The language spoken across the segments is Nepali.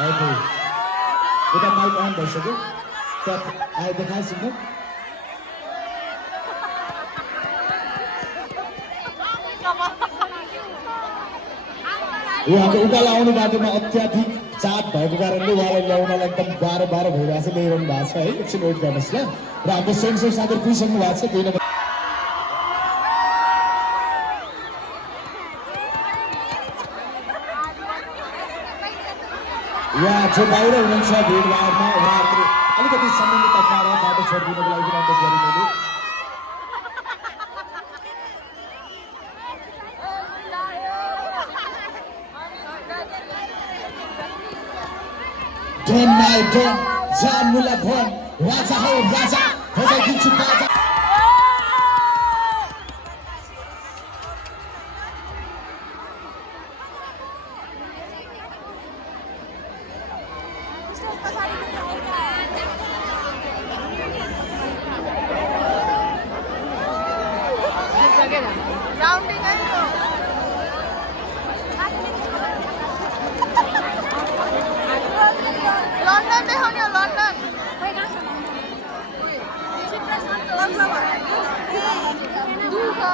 ओके उता माइक अन भइसक्यो आए देखाइसिनु उहाँको उकालो आउने बाटोमा अत्याधिक चाप भएको कारणले उहाँलाई ल्याउनलाई एकदम बाह्र भइरहेको छ ल्याइरहनु भएको छ है एकछिन वेट गर्नुहोस् ल र हाम्रो स्वयंसेवक साथी पुगिसक्नु भएको छ 2 नम्बर यहाँ जो बाहिर हुनुहुन्छ भिडभाडमा उहाँहरूले अलिकति सम्बन्धित अपनाएर बाटो छोडिदिनको लागि अनुरोध गरेँ मैले Don my don, Jamula Bon, Raja ho Raja, bajaiदिन्छु बाजा राउंडिंग है तो लंदन देखो नहीं लंदन दूसरा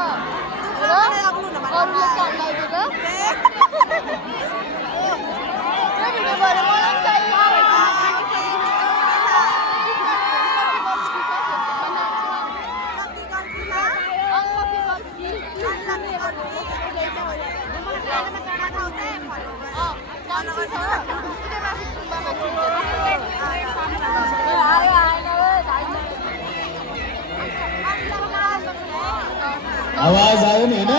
और लोग काम लाएगा ये भी बड़े बड़े चाहिए आवाज आयो नि हैन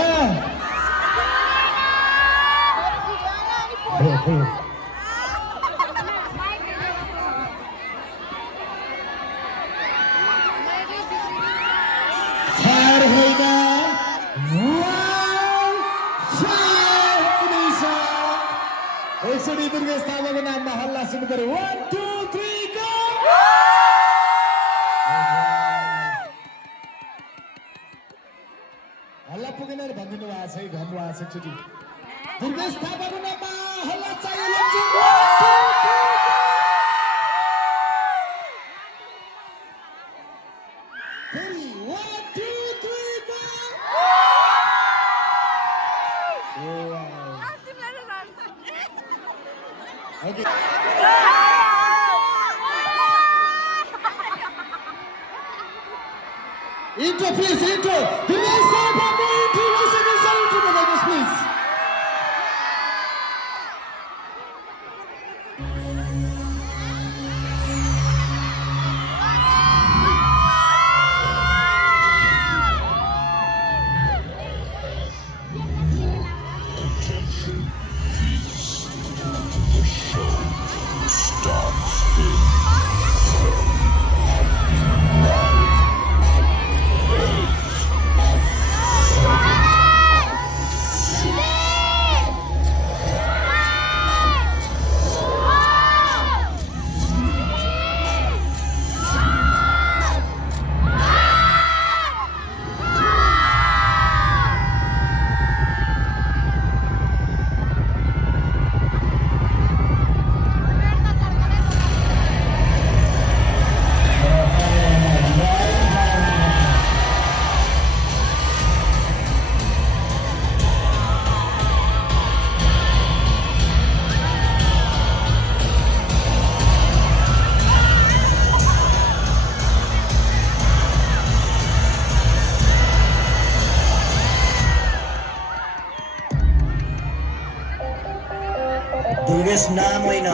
फायर होइन एकचोटि दुर्गेश थापाको नाममा हल्ला सुन्नु पर्यो 1 2 3 गो हल्ला पुगेन र भनिदिनु भएको छ है भन्नुभएको छ एकचोटि दुर्गेश थापाको नाममा हल्ला चाहियो लन्चु 1 2 3 go Okay. Intro, please, intro. The next time for me, intro, once again, intro, please. Durgesh नाम होइन